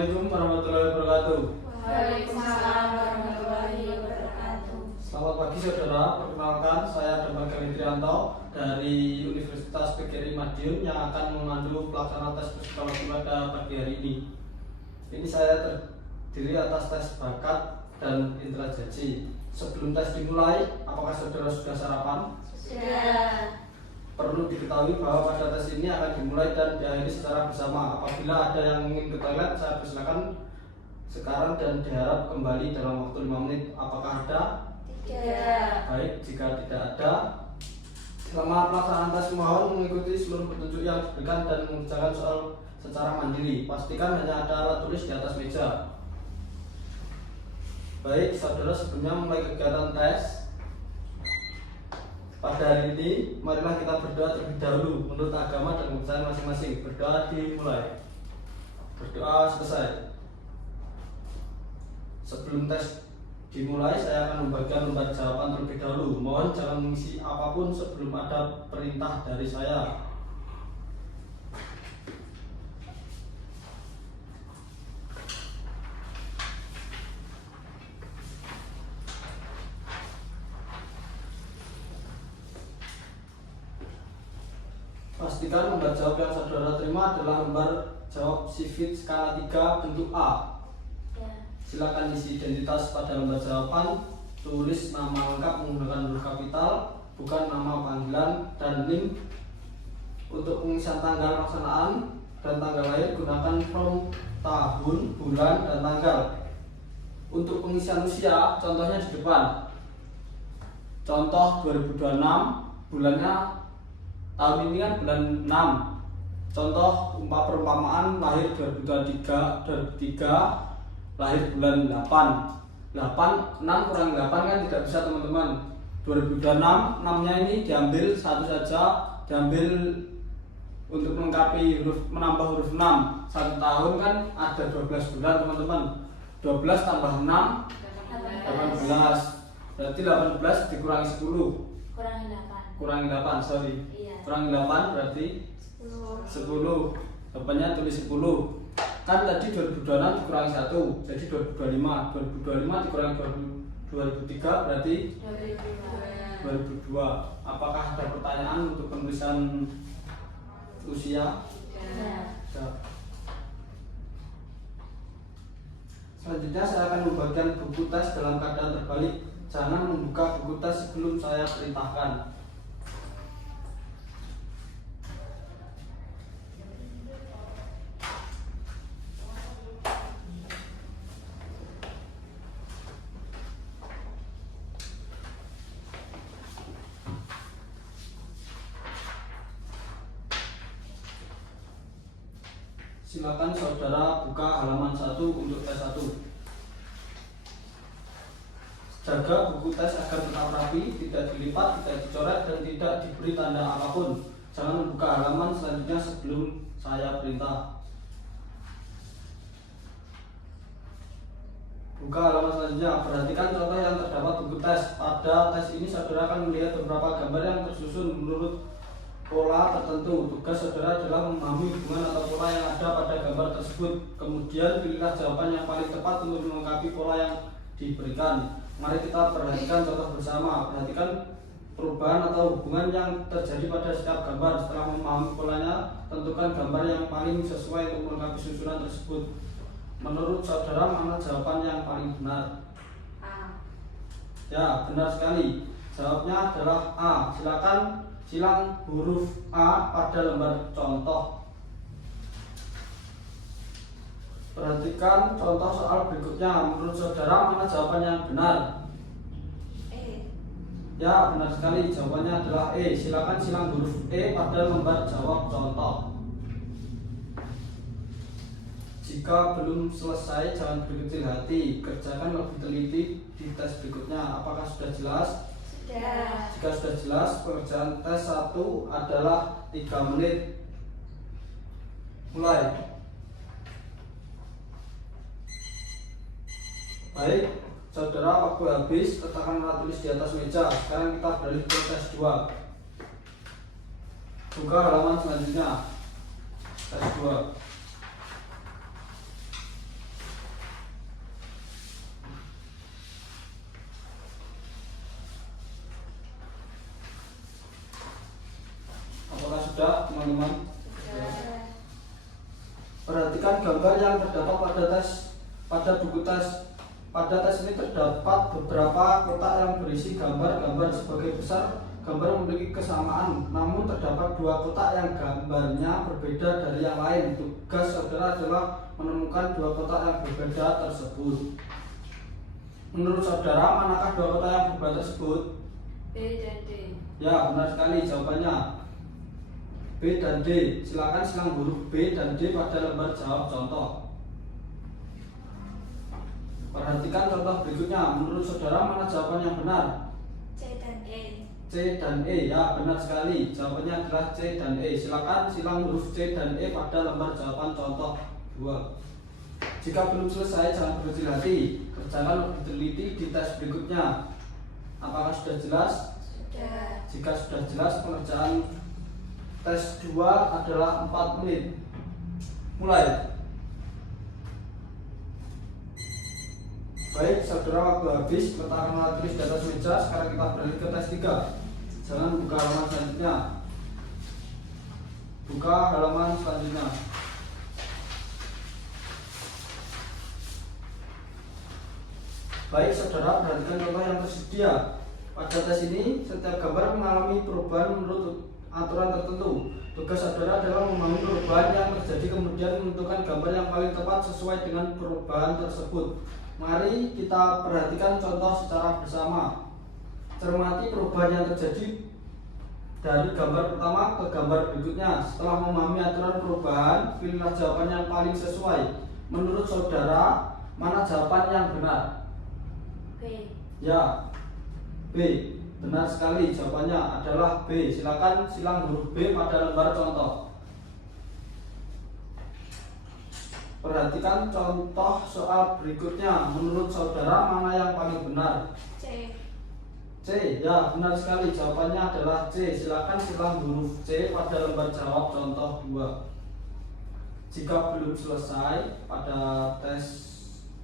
Assalamualaikum warahmatullahi wabarakatuh. Waalaikumsalam warahmatullahi wabarakatuh. Selamat pagi saudara, perkenalkan saya Damar Trianto dari Universitas PGRI Madiun yang akan memandu pelaksanaan tes psikologi pada pagi hari ini. Ini saya terdiri atas tes bakat dan intelijensi. Sebelum tes dimulai, apakah saudara sudah sarapan? Sudah. Perlu diketahui bahwa pada tes ini akan dimulai dan diakhiri secara bersama. Apabila ada yang ingin ke toilet, saya persilakan sekarang dan diharap kembali dalam waktu 5 menit. Apakah ada? Tidak. Baik, jika tidak ada, selama pelaksanaan tes mohon mengikuti seluruh petunjuk yang diberikan dan mengerjakan soal secara mandiri. Pastikan hanya ada alat tulis di atas meja. Baik, saudara, sebelumnya mulai kegiatan tes pada hari ini, marilah kita berdoa terlebih dahulu menurut agama dan kepercayaan masing-masing. Berdoa dimulai. Berdoa selesai. Sebelum tes dimulai, saya akan membagikan lembar jawaban terlebih dahulu. Mohon jangan mengisi apapun sebelum ada perintah dari saya. Pastikan lembar jawab yang saudara terima adalah lembar jawab sifat skala 3 bentuk A. Silakan isi identitas pada lembar jawaban, tulis nama lengkap menggunakan huruf kapital, bukan nama panggilan, dan NIM. Untuk pengisian tanggal pelaksanaan dan tanggal lahir gunakan from, tahun, bulan, dan tanggal. Untuk pengisian usia, contohnya di depan. Contoh 2026, bulannya tahun ini kan bulan 6. Contoh perumpamaan lahir 2003, lahir bulan 8. 6 kurang 8 kan tidak bisa, teman-teman. 2026, 6-nya ini diambil satu saja, diambil untuk melengkapi huruf, menambah huruf 6. 1 tahun kan ada 12 bulan, teman-teman. 12 tambah 6 18. Berarti 18 dikurangi 10. Kurangi 8, sorry. Kurangi 8 berarti 10. Jawabannya tulis 10. Kan tadi 2026 dikurangi 1, jadi 2025. 2025 dikurangi 2003 berarti 2002. Apakah ada pertanyaan untuk penulisan usia? Ya. Selanjutnya saya akan membagikan buku tes dalam keadaan terbalik. Jangan membuka buku tes sebelum saya perintahkan. Silakan saudara buka halaman 1 untuk tes 1. Jaga buku tes agar tetap rapi, tidak dilipat, tidak dicoret, dan tidak diberi tanda apapun. Jangan membuka halaman selanjutnya sebelum saya perintah. Buka halaman selanjutnya. Perhatikan contoh yang terdapat buku tes. Pada tes ini saudara akan melihat beberapa gambar yang tersusun menurut pola tertentu. Tugas saudara adalah memahami hubungan atau pola yang ada pada gambar tersebut. Kemudian pilihlah jawaban yang paling tepat untuk melengkapi pola yang diberikan. Mari kita perhatikan contoh bersama. Perhatikan perubahan atau hubungan yang terjadi pada setiap gambar. Setelah memahami polanya, tentukan gambar yang paling sesuai untuk melengkapi susunan tersebut. Menurut saudara, mana jawaban yang paling benar? A. Ya, benar sekali. Jawabnya adalah A. Silakan silang huruf A pada lembar contoh. Perhatikan contoh soal berikutnya. Menurut saudara, mana jawaban yang benar? E. Ya, benar sekali. Jawabannya adalah E. Silakan silang huruf E pada lembar jawab contoh. Jika belum selesai, jangan berkecil hati. Kerjakan lebih teliti di tes berikutnya. Apakah sudah jelas? Sudah. Jika sudah jelas, pengerjaan tes 1 adalah 3 menit. Mulai. Baik, saudara, waktu habis. Letakkan alat tulis di atas meja. Sekarang kita beralih ke tes 2. Buka halaman selanjutnya. Tes 2. teman-teman? Sudah. Perhatikan gambar yang terdapat pada buku tes. Pada tes ini terdapat beberapa kotak yang berisi gambar-gambar. Sebagai besar, gambar memiliki kesamaan, namun terdapat dua kotak yang gambarnya berbeda dari yang lain. Tugas saudara adalah menemukan dua kotak yang berbeda tersebut. Menurut saudara, manakah dua kotak yang berbeda tersebut? B dan D. Ya, benar sekali jawabannya. B dan D. Silakan silang huruf B dan D pada lembar jawab contoh. Perhatikan contoh berikutnya. Menurut saudara, mana jawaban yang benar? C dan E. C dan E. Ya, benar sekali. Jawabannya adalah C dan E. Silakan silang huruf C dan E pada lembar jawaban contoh 2. Jika belum selesai, jangan berkecil hati. Kerjakan lebih teliti di tes berikutnya. Apakah sudah jelas? Sudah. Jika sudah jelas, pengerjaan tes 2 adalah 4 menit. Mulai. Baik, saudara, waktu habis. Letakkan alat tulis di atas meja. Sekarang kita beralih ke tes 3. Jangan buka halaman selanjutnya. Buka halaman selanjutnya. Baik, saudara, perhatikan contoh yang tersedia. Pada tes ini, setiap gambar mengalami perubahan menurut aturan tertentu. Tugas saudara adalah memahami perubahan yang terjadi, kemudian menentukan gambar yang paling tepat sesuai dengan perubahan tersebut. Mari kita perhatikan contoh secara bersama. Cermati perubahan yang terjadi dari gambar pertama ke gambar berikutnya. Setelah memahami aturan perubahan, pilihlah jawaban yang paling sesuai. Menurut saudara, mana jawaban yang benar? B. Ya, B. Benar sekali, jawabannya adalah B. Silakan silang huruf B pada lembar contoh. Perhatikan contoh soal berikutnya. Menurut saudara, mana yang paling benar? C. C. Ya, benar sekali, jawabannya adalah C. Silakan silang huruf C pada lembar jawab contoh 2. Jika belum selesai pada tes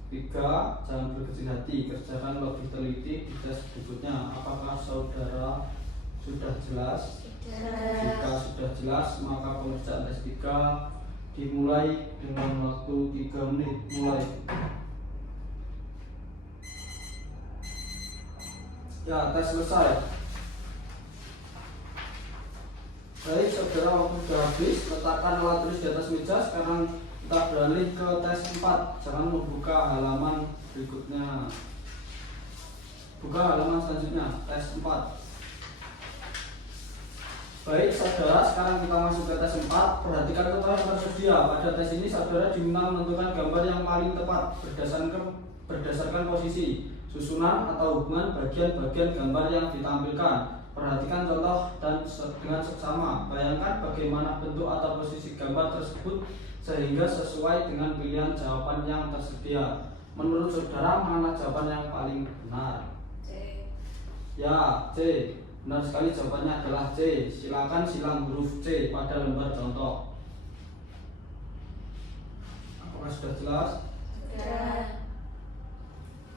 3, jangan berkecil hati. Kerjakan lebih teliti di tes berikutnya. Apakah saudara sudah jelas? Sudah. Jika sudah jelas, maka pengerjaan tes 3 dimulai dengan waktu 3 menit. Mulai. Ya, tes selesai. Baik, saudara, waktu sudah habis. Letakkan alat tulis di atas meja. Sekarang kita beralih ke tes 4. Jangan membuka halaman berikutnya. Buka halaman selanjutnya, tes 4. Baik, saudara, sekarang kita masuk ke tes 4. Perhatikan contoh yang tersedia. Pada tes ini, saudara diminta menentukan gambar yang paling tepat berdasarkan posisi, susunan, atau hubungan bagian-bagian gambar yang ditampilkan. Perhatikan contoh dan dengan seksama. Bayangkan bagaimana bentuk atau posisi gambar tersebut sehingga sesuai dengan pilihan jawaban yang tersedia. Menurut saudara, mana jawaban yang paling benar? C. Ya, C. Benar sekali, jawabannya adalah C. Silakan silang huruf C pada lembar contoh. Apakah sudah jelas? Sudah.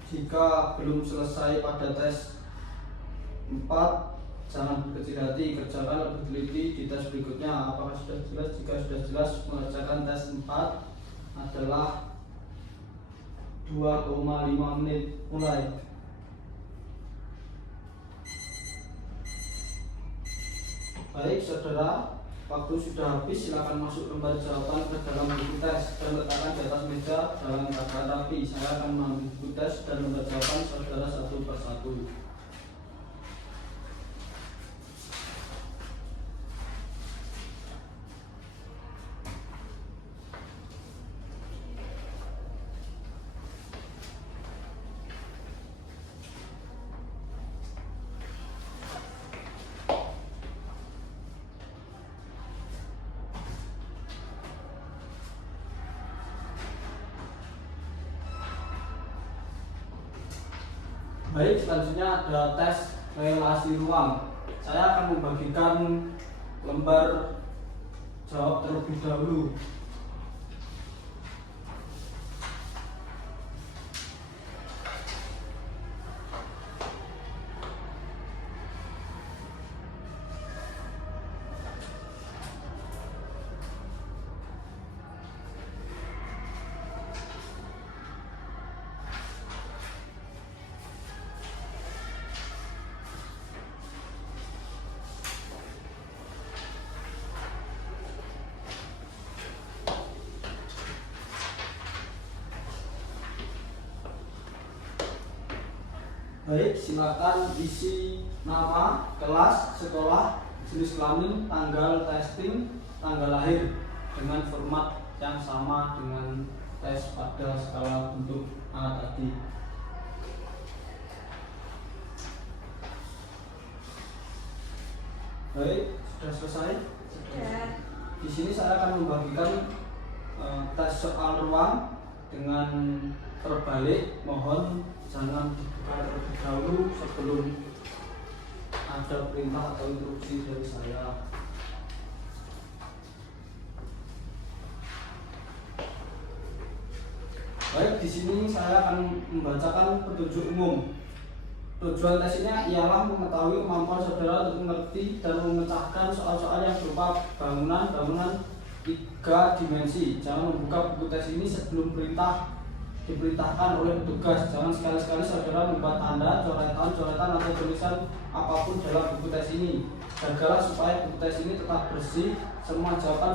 Jika belum selesai pada tes 4, jangan berkecil hati. Kerjakan lebih teliti di tes berikutnya. Apakah sudah jelas? Jika sudah jelas, mengerjakan tes 4 adalah 2,5 menit. Mulai. Baik, saudara, waktu sudah habis. Silakan masuk lembar jawaban ke dalam buku tes dan letakkan di atas meja dalam keadaan rapi. Saya akan mengambil buku tes dan lembar jawaban saudara satu persatu. Baik, selanjutnya ada tes relasi ruang. Saya akan membagikan lembar jawab terlebih dahulu. Baik, silakan isi nama, kelas, sekolah, jenis kelamin, tanggal testing, tanggal lahir dengan format yang sama dengan tes pada skala bentuk A tadi. Baik, sudah selesai? Sudah. Di sini saya akan membagikan tes soal ruang dengan terbalik. Mohon jangan dibuka terlebih dahulu sebelum ada perintah atau instruksi dari saya. Baik, di sini saya akan membacakan petunjuk umum. Tujuan tesnya ialah mengetahui kemampuan saudara untuk mengerti dan memecahkan soal-soal yang berupa bangunan 3 dimensi. Jangan membuka buku tes ini sebelum diperintahkan oleh petugas. Jangan sekali-sekali saudara membuat tanda, coretan atau tulisan apapun dalam buku tes ini. Jagalah supaya buku tes ini tetap bersih. Semua jawaban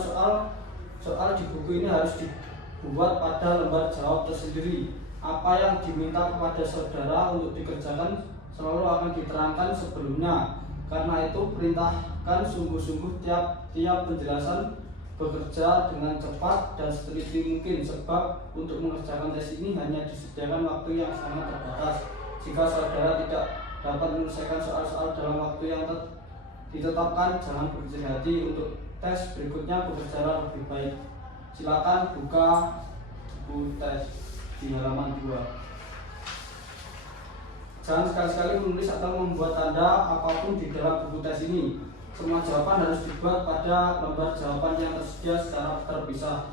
soal di buku ini harus dibuat pada lembar jawab tersendiri. Apa yang diminta kepada saudara untuk dikerjakan selalu akan diterangkan sebelumnya. Karena itu perintahkan sungguh-sungguh tiap penjelasan bekerja dengan cepat dan seteliti mungkin, sebab untuk mengerjakan tes ini hanya disediakan waktu yang sangat terbatas. Jika saudara tidak dapat menyelesaikan soal-soal dalam waktu yang ditetapkan, jangan berkecil hati. Untuk tes berikutnya bekerjalah lebih baik. Silakan buka buku tes di halaman 2. Jangan sekali-sekali menulis atau membuat tanda apapun di dalam buku tes ini. Semua jawaban harus dibuat pada lembar jawaban yang tersedia secara terpisah.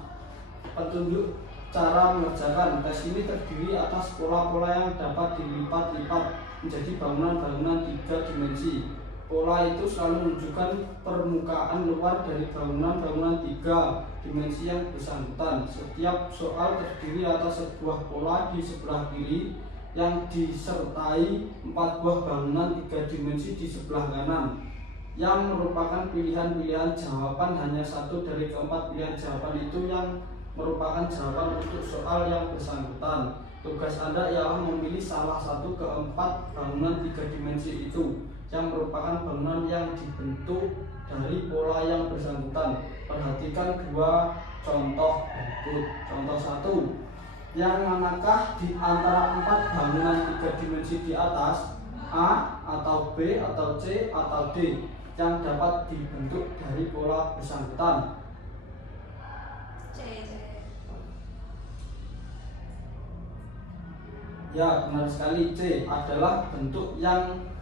Petunjuk cara mengerjakan tes ini terdiri atas pola-pola yang dapat dilipat-lipat menjadi bangunan-bangunan 3 dimensi. Pola itu selalu menunjukkan permukaan luar dari bangunan-bangunan 3 dimensi yang bersangkutan. Setiap soal terdiri atas sebuah pola di sebelah kiri yang disertai 4 buah bangunan 3 dimensi di sebelah kanan, yang merupakan pilihan-pilihan jawaban. Hanya satu dari keempat pilihan jawaban itu yang merupakan jawaban untuk soal yang bersangkutan. Tugas Anda ialah memilih salah satu keempat bangunan 3 dimensi itu yang merupakan bangunan yang dibentuk dari pola yang bersangkutan. Perhatikan 2 contoh berikut. Contoh 1. Yang manakah di antara 4 bangunan 3 dimensi di atas, A atau B atau C atau D, yang dapat dibentuk dari pola bersangkutan? C. Ya, benar sekali, C adalah bentuk yang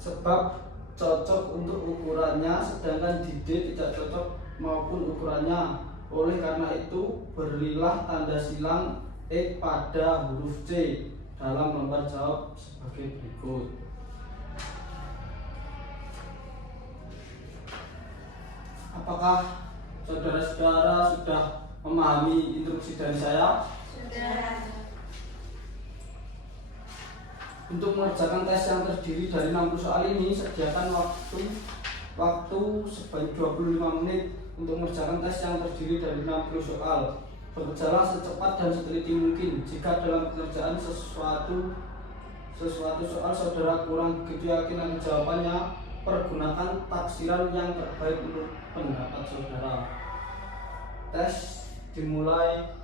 sebab cocok untuk ukurannya, sedangkan di D tidak cocok maupun ukurannya. Oleh karena itu, berilah tanda silang X pada huruf C dalam lembar jawab sebagai berikut. Apakah saudara-saudara sudah memahami instruksi dari saya? Sudah. Untuk mengerjakan tes yang terdiri dari 60 soal ini, sediakan waktu sebanyak 25 menit untuk mengerjakan tes yang terdiri dari 60 soal. Bekerjalah secepat dan seteliti mungkin. Jika dalam pekerjaan sesuatu soal saudara kurang begitu yakin akan jawabannya, pergunakan taksiran yang terbaik untuk pendapat saudara. Tes dimulai.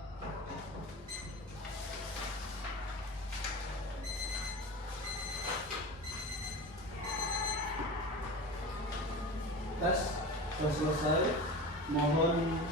Tes sudah selesai. Mohon